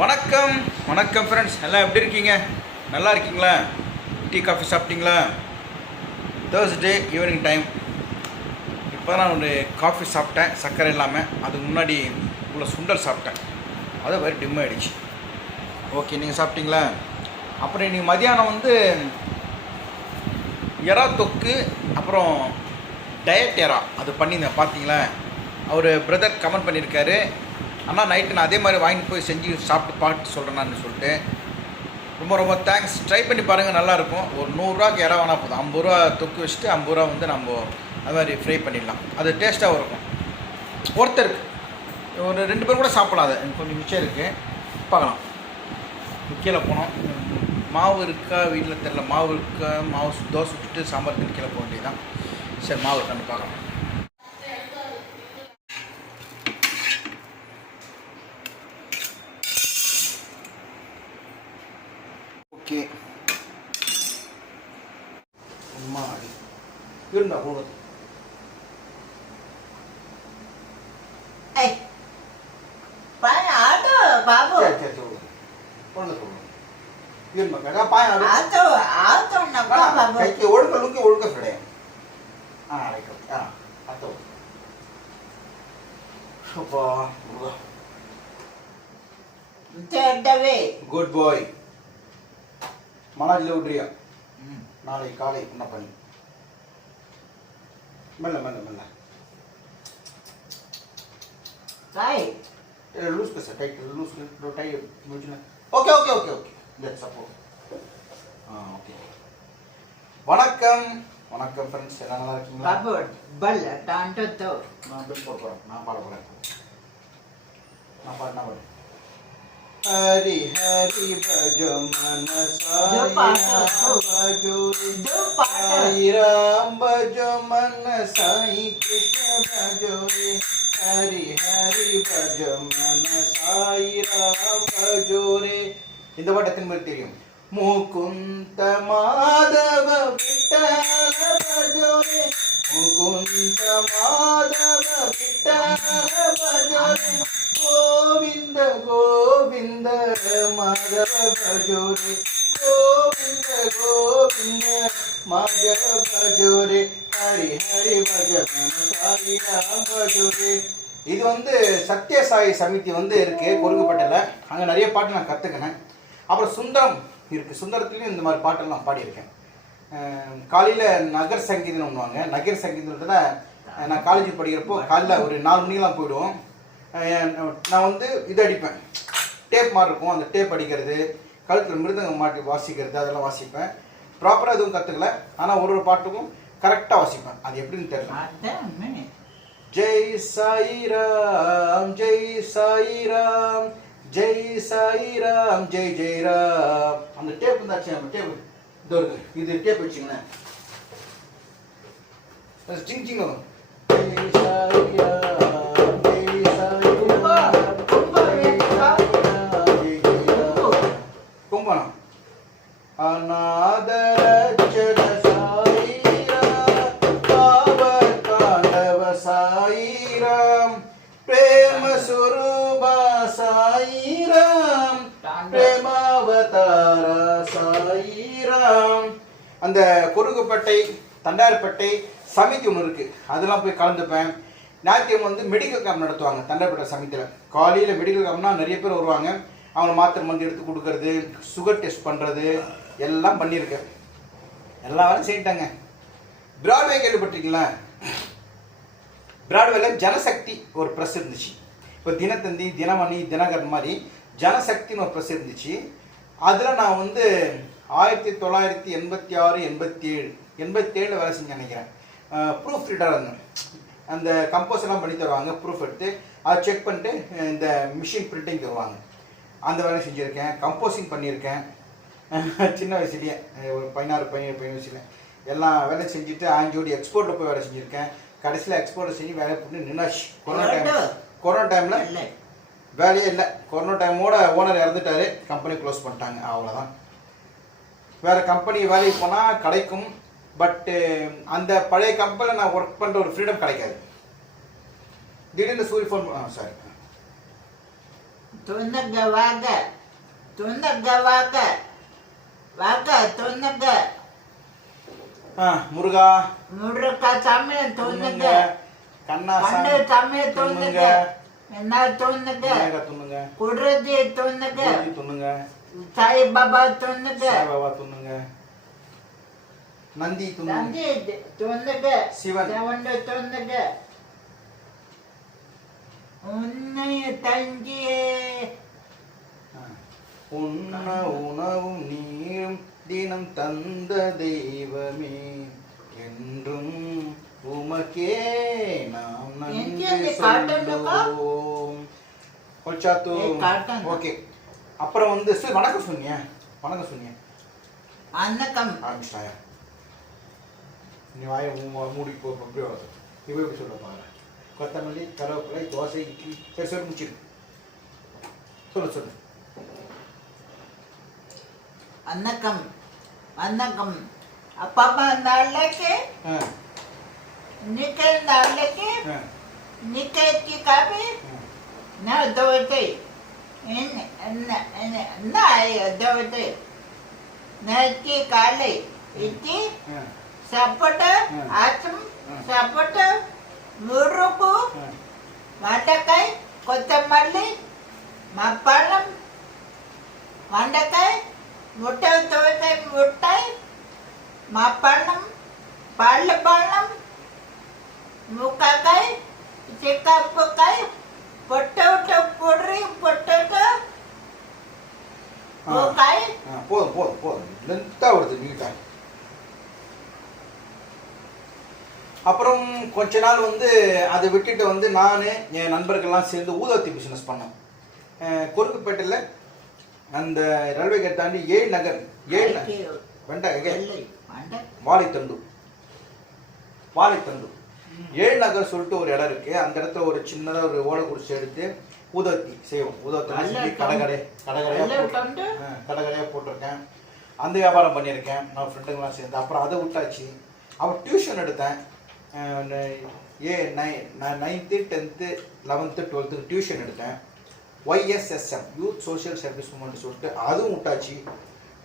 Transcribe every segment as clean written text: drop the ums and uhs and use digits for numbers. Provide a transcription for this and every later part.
வணக்கம் வணக்கம் ஃப்ரெண்ட்ஸ், எல்லாம் எப்படி இருக்கீங்க? நல்லா இருக்கீங்களா? டீ காஃபி சாப்பிட்டீங்களா? Thursday evening time. இப்போ தான் நான் ஒரு காஃபி சாப்பிட்டேன், சர்க்கரை இல்லாமல். அதுக்கு முன்னாடி உள்ள சுண்டல் சாப்பிட்டேன், அது வேறு டிம் ஆகிடுச்சு. ஓகே, நீங்கள் சாப்பிட்டீங்களா? அப்புறம் இன்றைக்கி மதியானம் வந்து எறா தொக்கு, அப்புறம் டயட் எறா அது பண்ணியிருந்தேன். பார்த்தீங்களா? அவர் பிரதர் கமெண்ட் பண்ணியிருக்காரு, ஆனால் நைட்டு நான் அதே மாதிரி வாங்கிட்டு போய் செஞ்சு சாப்பிட்டு பார்த்து சொல்கிறேன்னு சொல்லிட்டு ரொம்ப ரொம்ப தேங்க்ஸ். ட்ரை பண்ணி பாருங்கள், நல்லாயிருக்கும். ஒரு 100 ரூபாய்க்கு இறா வேணால் போதும். 50 ரூபா தொக்கு வச்சுட்டு 50 ரூபா வந்து நம்ம அது மாதிரி ஃப்ரை பண்ணிடலாம். அது டேஸ்ட்டாகவும் இருக்கும். ஒருத்தருக்கு ஒரு 2 பேர் கூட சாப்பிடலாம். அது கொஞ்சம் மிச்சம் இருக்குது, பார்க்கலாம். கீழே போனோம். மாவு இருக்கா வீட்டில் தெரில. மாவு இருக்கா, மாவு தோசை விட்டுட்டு சாம்பார் கீழே போக வேண்டியதுதான். சரி, மாவு இருக்கான்னு பார்க்கலாம். ஓகே, அம்மா அடி இருந்தா போகுது. Good bye. மனாஜில் விட்றியா? நாளை காலை என்ன பண்ணி மெல்ல மெல்ல மெல்ல லூஸ் பேச டைட் லூஸ் டை முடிச்சுனா. Okay okay okay okay let's support. Okay, வணக்கம் வணக்கம் ஃப்ரெண்ட்ஸ், எல்லாம் நல்லா இருக்கீங்களா? நான் பில் போட போகிறேன். நான் பாட போகிறேன். நான் பாடினா பாடு. हरि हरि भजो मन साई राम भजो मन साई कृष्ण भजो रे. हरि हरि भजो मन साई राम भजो रे. இந்த பாட்டு எத்தனை பேருக்கு தெரியும்? முகுந்த மாதவ விட்டல பஜோ ரே. முகுந்த மாதவ விட்டல பஜோ ரே. கோவிந்த கோவிந்த மாதவ பஜோ ரே. கோவிந்த கோவிந்த மாதவ பஜோ ரே. ஹரி ஹரி பஜ மன சாயி ராம் பஜோ ரே. இது வந்து சத்யசாயி சமிதி வந்து இருக்கு கொருக்குப்பட்டில். அங்கே நிறைய பாட்டு நான் கற்றுக்கினேன். அப்புறம் சுந்தரம் இருக்குது. சுந்தரத்துலேயும் இந்த மாதிரி பாட்டெல்லாம் பாடியிருக்கேன். காலையில் நகர் சங்கீதம்னு ஒன்றுவாங்க. நகர் சங்கீதத்தில் நான் காலேஜ் படிக்கிறப்போ காலையில் ஒரு 4 மணிக்கெலாம் போயிடுவோம். நான் வந்து இது அடிப்பேன், டேப் மாதிரி இருக்கும். அந்த டேப் அடிக்கிறது, கழுத்தில் மிருதங்கம் மாட்டி வாசிக்கிறது, அதெல்லாம் வாசிப்பேன். ப்ராப்பராக எதுவும் கற்றுக்கல, ஆனால் ஒரு பாட்டுக்கும் கரெக்டாக வாசிப்பேன். அது எப்படின்னு தெரியல. ஜெய் சாயிராம் ஜெய் சாயிராம் ஜெய் சாயிராம் ஜெய் ஜெய் ராம். அந்த டேப் இருந்தாச்சு. நம்ம டேப் இது இருக்கு. இது டேப் வச்சுக்கண்ணேன். ஜிங் ஜிங் ஜெய் சாயிராம். கும்பனம் அநாதரட்சக சாயிராம் பாவர் தாண்டவ சாயிராம் பிரேம சுரூபா சாயிராம் பிரேமாவதாரா சாயிராம். அந்த கொருகுப்பட்டை தண்டார்பட்டை சமிதி ஒன்று இருக்குது, அதெல்லாம் போய் கலந்துப்பேன். ஞாயிற்றுக்கிழமை வந்து மெடிக்கல் கேம்ப் நடத்துவாங்க தண்டார்பட்டை சமிதியில். காலையில் மெடிக்கல் கேம்ப்னா நிறைய பேர் வருவாங்க. அவங்க மாத்திரை மருந்து எடுத்து கொடுக்கறது, சுகர் டெஸ்ட் பண்ணுறது எல்லாம் பண்ணியிருக்கேன். எல்லா வேலையும் செய்யிட்டாங்க. பிராட்வே கேள்விப்பட்டிருக்கீங்களா? பிராட்வேல ஜனசக்தி ஒரு ப்ரெஸ் இருந்துச்சு. இப்போ தினத்தந்தி, தினமணி, தினகரன் மாதிரி ஜனசக்தின்னு ஒரு ப்ரெஸ் இருந்துச்சு. அதில் நான் வந்து 1986, 87 வேலை செஞ்சு நினைக்கிறேன். ப்ரூஃப் ரீடராக இருந்தேன். அந்த கம்போஸ் எல்லாம் பண்ணி தருவாங்க, ப்ரூஃப் எடுத்து அதை செக் பண்ணிட்டு இந்த மிஷின் பிரிண்டிங் தருவாங்க. அந்த வேலை செஞ்சுருக்கேன். கம்போசிங் பண்ணியிருக்கேன். சின்ன வயசுலேயே ஒரு 16 வயசுல எல்லாம் வேலை செஞ்சுட்டு ஆஞ்சோடி எக்ஸ்போர்ட்டில் போய் வேலை செஞ்சுருக்கேன். கடைசியில் எக்ஸ்போர்ட்டை செஞ்சு வேலையை போட்டு நின்னாச்சு. கொரோனா டைமில் வேலையே இல்லை. கொரோனா டைமோட ஓனர் இறந்துட்டார், கம்பெனி க்ளோஸ் பண்ணிட்டாங்க, அவ்வளோதான். வேறு கம்பெனி வேலைக்கு போனால் கிடைக்கும், பட்டு அந்த பழைய கம்பெனியில் நான் ஒர்க் பண்ணுற ஒரு ஃப்ரீடம் கிடைக்காது. திடீர்னு சூரிய ஃபோன் சாரி துணுங்க வாங்க துணுங்க வாங்க வாங்க துணுங்க முருகா முருகா சாமி துணுங்க கண்ணா கண்ணு சாமி துணுங்க என்ன துணுங்க துண்ணுங்க குருதி துணுங்க துண்ணுங்க சாய்பாபா துணுங்க சாய்பாபா துண்ணுங்க நந்தி நந்தி துணுங்க சிவன் துணுங்க உன்னைய தங்கியே உண்ண உணவும் நீரும் தினம் தந்த தெய்வமே என்றும் உமக்கே நாம் நன்றி சொல்லுவோம். ஓகே அப்புறம் வந்து சரி வணக்கம் சொன்னீங்க வணக்கம் ஆரம்பிச்சிட்டாயா நீ வாய மூடி போ அப்படியே வளர்த்து இப்போ எப்படி சொல்ல பாரு கொத்தமல்லி கருவேப்பிலை தோசை இட்லி சரி சொல்லி முடிச்சிரு சொல்லு வணக்கம் வணக்கம் அப்பா நாளைக்கு நிக்க நாளைக்கு நிக்கி காபி நான் தோட்டை என்ன தோட்டை நக்கி காலை இட்லி சப்போட்டா ஆச்சம் சப்போட்டா முருகு వంటకాయ కొత్తమల్లి మప్పడం వంటకాయ ముట్టలు తోటకాయ ముట్టాయి మప్పడం పళ్ళు పళ్ళం ముక్కకాయ చిక్కప్పుకాయ పొట్టోటో పుర్రి పొట్టోటో పూకాయ போதும் லென்த்தாக வருது நீட்டா அப்புறம் கொஞ்ச நாள் வந்து அதை விட்டுட்டு வந்து நான் என் நண்பர்கள்லாம் சேர்ந்து ஊதுவத்தி பிஸ்னஸ் பண்ணோம். கொருக்குப்பேட்டையில் அந்த ரயில்வே கேட் தாண்டி நகர் வாழைத்தண்டு நகர் சொல்லிட்டு ஒரு இடம் இருக்குது. அந்த இடத்துல ஒரு சின்னதாக ஒரு ஓலை குடிச்சு எடுத்து ஊதுவத்தி செய்வோம். ஊதுவத்தி கடைகடையாக போட்டிருக்கேன். அந்த வியாபாரம் பண்ணியிருக்கேன் நான் ஃப்ரெண்டுங்களாம் சேர்ந்து. அப்புறம் அதை விட்டாச்சு. அப்புறம் டியூஷன் எடுத்தேன். 9th 10th 11th 12th tuition எடுத்தேன். YSSM youth social service movement சொல்லிட்டு அதுவும் விட்டாச்சு.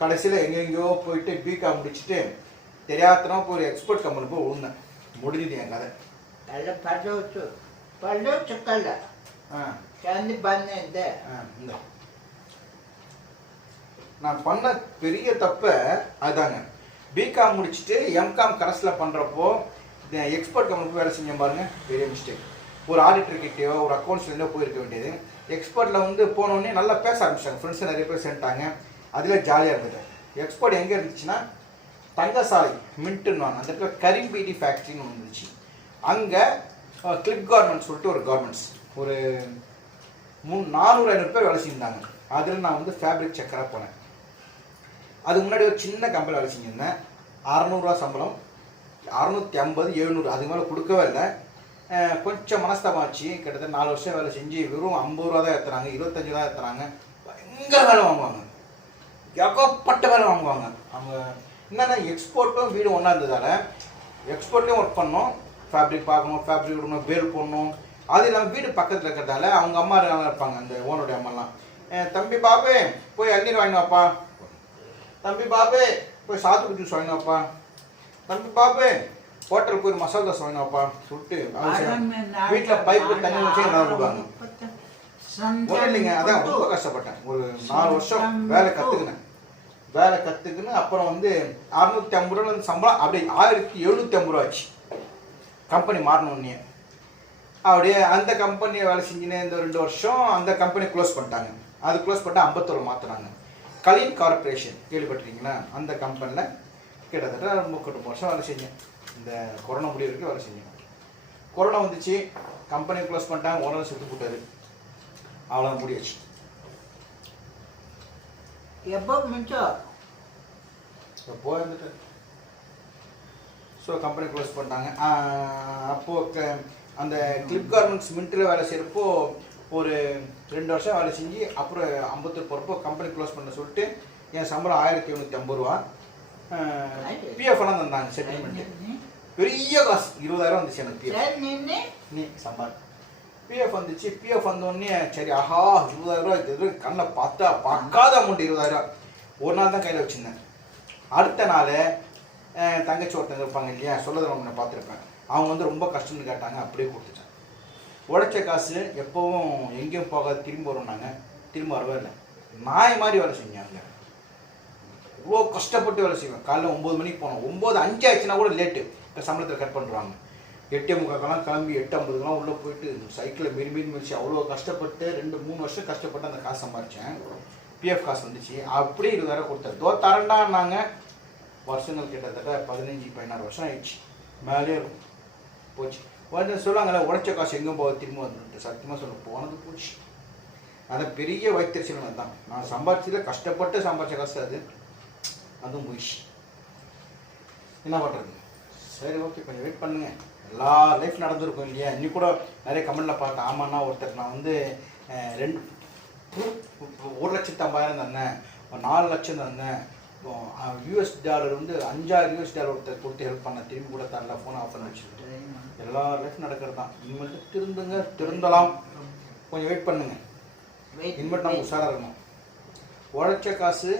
கடைசியில் எங்கெங்கேயோ போயிட்டு பிகாம் முடிச்சுட்டு தெரியாதனா போய் ஒரு எக்ஸ்போர்ட் கம்பெனி போய் விழுந்தேன். முடிஞ்சுது என் கதை. நான் பண்ண பெரிய தப்பை அதுதாங்க. பிகாம் முடிச்சுட்டு எம்காம் கரஸில் பண்ணுறப்போ எக்ஸ்போர்ட் கம்பெனி வேலை செஞ்சேன் பாருங்க, பெரிய மிஸ்டேக். ஒரு ஆடிட்டர் கிட்டேயோ ஒரு அக்கௌண்ட்ஸ்லேருந்தோ போயிருக்க வேண்டியது. எக்ஸ்போர்ட்டில் வந்து போனோடனே நல்லா பேச ஆரம்பிச்சாங்க. ஃப்ரெண்ட்ஸை நிறைய பேர் சேர்ந்துட்டாங்க. அதில் ஜாலியாக இருந்தது. எக்ஸ்போர்ட் எங்கே இருந்துச்சுன்னா தங்கசாலை மின்ட்டுன்னு அந்த இடத்துல கரிம்பீடி ஃபேக்ட்ரின்னு ஒன்று இருந்துச்சு. அங்கே கிளிப் கார்மெண்ட்ஸ் சொல்லிட்டு ஒரு கார்மெண்ட்ஸ் ஒரு 400-500 பேர் வேலை செஞ்சாங்க. அதில் நான் வந்து ஃபேப்ரிக் செக்கராக போனேன். அதுக்கு முன்னாடி ஒரு சின்ன கம்பெனி வேலை செஞ்சுருந்தேன். 600 ரூபா சம்பளம், 650 700 அதுக்கு மேலே கொடுக்கவே இல்லை. கொஞ்சம் மனஸ்தாபமாச்சு. கிட்டத்தட்ட 4 வருஷம் வேலை செஞ்சு வெறும் 50 ரூபா தான் ஏற்றுறாங்க, 25 ரூபா ஏற்றுறாங்க. பயங்கர வேலை வாங்குவாங்க, ஏகப்பட்ட வேலை வாங்குவாங்க. அவங்க என்னென்னா எக்ஸ்போர்ட்டும் வீடு ஒன்றா இருந்ததால் எக்ஸ்போர்ட்லேயும் ஒர்க் பண்ணோம், ஃபேப்ரிக் பார்க்கணும், ஃபேப்ரிக் விடணும், பேல் போடணும். அது இல்லாமல் வீடு பக்கத்தில் இருக்கிறதால அவங்க அம்மா இருப்பாங்க, அந்த ஓனருடைய அம்மாலாம். தம்பி பாபு போய் அண்ணீர் வாங்கினாப்பா, தம்பி பாபு போய் சாத்துக்குடி ஜூஸ் வாங்கினாப்பா, தம்பி பாபு ஹோட்டல் போய் மசாலா தோசை வாங்கினாப்பா சொல்லிட்டு வீட்டில் பைப்பு தண்ணி வச்சு நல்லா கொடுப்பாங்க. ஒன்றும் இல்லைங்க, அதான் ரொம்ப கஷ்டப்பட்டேன். ஒரு 4 வருஷம் வேலை கற்றுக்குன்னு அப்புறம் வந்து 650 ரூபா சம்பளம் அப்படியே 1750 ரூபா ஆச்சு. கம்பெனி மாறினோடனே அப்படியே அந்த கம்பெனியை வேலை செஞ்சுன்னு இந்த 2 வருஷம் அந்த கம்பெனி க்ளோஸ் பண்ணிட்டாங்க. அது க்ளோஸ் பண்ணிட்டு 51 மாற்றினாங்க. கலீன் கார்பரேஷன் கேள்விப்பட்டிருக்கீங்களா? அந்த கம்பெனியில் கிட்டத்தட்ட 30 வருஷம் வேலை செஞ்சேன். இந்த கொரோனா முடிவு வரைக்கும் வேலை செஞ்சேன். கொரோனா வந்துச்சு, கம்பெனி க்ளோஸ் பண்ணிட்டாங்க, ஓனர் சுட்டு போட்டாரு, அவ்வளோ முடியாச்சு. எப்போ மிச்சம் எப்போ வந்துட்டு ஸோ கம்பெனி க்ளோஸ் பண்ணிட்டாங்க. அப்போது அந்த கிளிப் கார்மெண்ட்ஸ் மின்ட்டில் வேலை செய்கிறப்போ ஒரு 2 வருஷம் வேலை செஞ்சு அப்புறம் 51 போகிறப்போ கம்பெனி க்ளோஸ் பண்ண சொல்லிட்டு என் சம்பளம் 1750 ரூபா. பிஎஃப் எல்லாம் தந்தாங்க, செட்டில்மெண்ட்டு பெரிய காசு 20,000 வந்துச்சு எனக்கு. பிஎஃப் நீ சம்பாதி பிஎஃப் வந்துச்சு. பிஎஃப் வந்தோடனே சரி ஆஹா 20,000 இது கண்ணில் பார்த்தா பார்க்காத அமௌண்ட் 20,000 ஒரு நாள் தான் கையில் வச்சுருந்தேன். அடுத்த நாள் தங்கச்சி ஒருத்தங்க இருப்பாங்க இல்லையா, சொல்லதை நம்ம நான் பார்த்துருப்பேன், அவங்க வந்து ரொம்ப கஷ்டம்னு கேட்டாங்க, அப்படியே கொடுத்துட்டேன். உழைச்ச காசு எப்போவும் எங்கேயும் போகாது, திரும்ப வரும்னாங்க, திரும்ப வரவே இல்லை. நாய் மாதிரி வேலை செஞ்சாங்க. இவ்வளோ கஷ்டப்பட்டு வேலை செய்வேன். காலைல 9 மணிக்கு போனோம், 9:05 ஆச்சுன்னா கூட லேட்டு, இப்போ சம்பளத்தில் கட் பண்ணுறாங்க. 8:45 கிளம்பி 8:50 உள்ளே போயிட்டு சைக்கிளில் மீறி மிதிச்சு அவ்வளோ கஷ்டப்பட்டு 2-3 வருஷம் கஷ்டப்பட்டு அந்த காசு சம்பாதிச்சேன். பிஎஃப் காசு வந்துச்சு, அப்படியே 20,000 கொடுத்தாரு. தரண்டான்னாங்க. வருஷங்கள் கிட்டத்தட்ட 15-16 வருஷம் ஆயிடுச்சு, மேலே இருக்கும் போச்சு. வந்து சொல்லுவாங்கள்ல உழைச்ச காசு எங்கே போக திரும்ப வந்துட்டு, சத்தியமாக சொல்ல போனது போச்சு. அதை பெரிய வைத்தறிச்சல் தான். நான் சம்பாதிச்சதில் கஷ்டப்பட்டு சம்பாதிச்ச காசு அதுவும் போயிடுச்சு. என்ன பண்ணுறது? சரி ஓகே, கொஞ்சம் வெயிட் பண்ணுங்க, எல்லா லைஃப் நடந்திருக்கும் இல்லையா. இன்னி கூட நிறைய கமெண்டில் பார்த்தேன். ஆமாண்ணா ஒருத்தர் நான் வந்து 1,50,000 தந்தேன், 4 லட்சம் தந்தேன், $US வந்து $5,000 ஒருத்தர் கொடுத்து ஹெல்ப் பண்ண, திரும்பி கூட தரல, ஃபோன் ஆஃப் பண்ண வச்சுக்கிட்டு. எல்லா லைஃப் நடக்கிறது தான். இனிமேட்டு திருந்துங்க, திருந்தலாம், கொஞ்சம் வெயிட் பண்ணுங்க. இனிமேட்டு நம்ம உஷாராக இருக்கணும். உழைச்ச காசு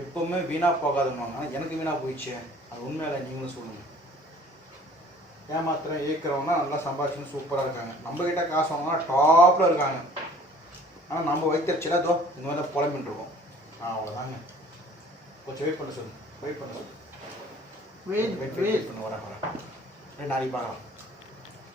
எப்போவுமே வீணாக போகாதுன்னு. ஆனால் எனக்கு வீணாக போயிடுச்சு, அது உண்மையில நீங்களும் சொல்லுங்கள். ஏமாத்திரம் ஏற்கிறவங்க நல்லா சம்பாதிச்சுன்னு சூப்பராக இருக்காங்க. நம்மக்கிட்ட காசு வாங்கினா டாப்பில் இருக்காங்க. ஆனால் நம்ம வைத்தறிச்சலாக இதோ இந்த மாதிரி தான் புலம்பின்னு இருக்கோம். அவ்வளோதாங்க. கொஞ்சம் வெயிட் பண்ண சொல்லு, வெயிட் பண்ண சொல்லு, வெயிட் பண்ண வரேன். நாளைக்கு பார்க்கலாம்.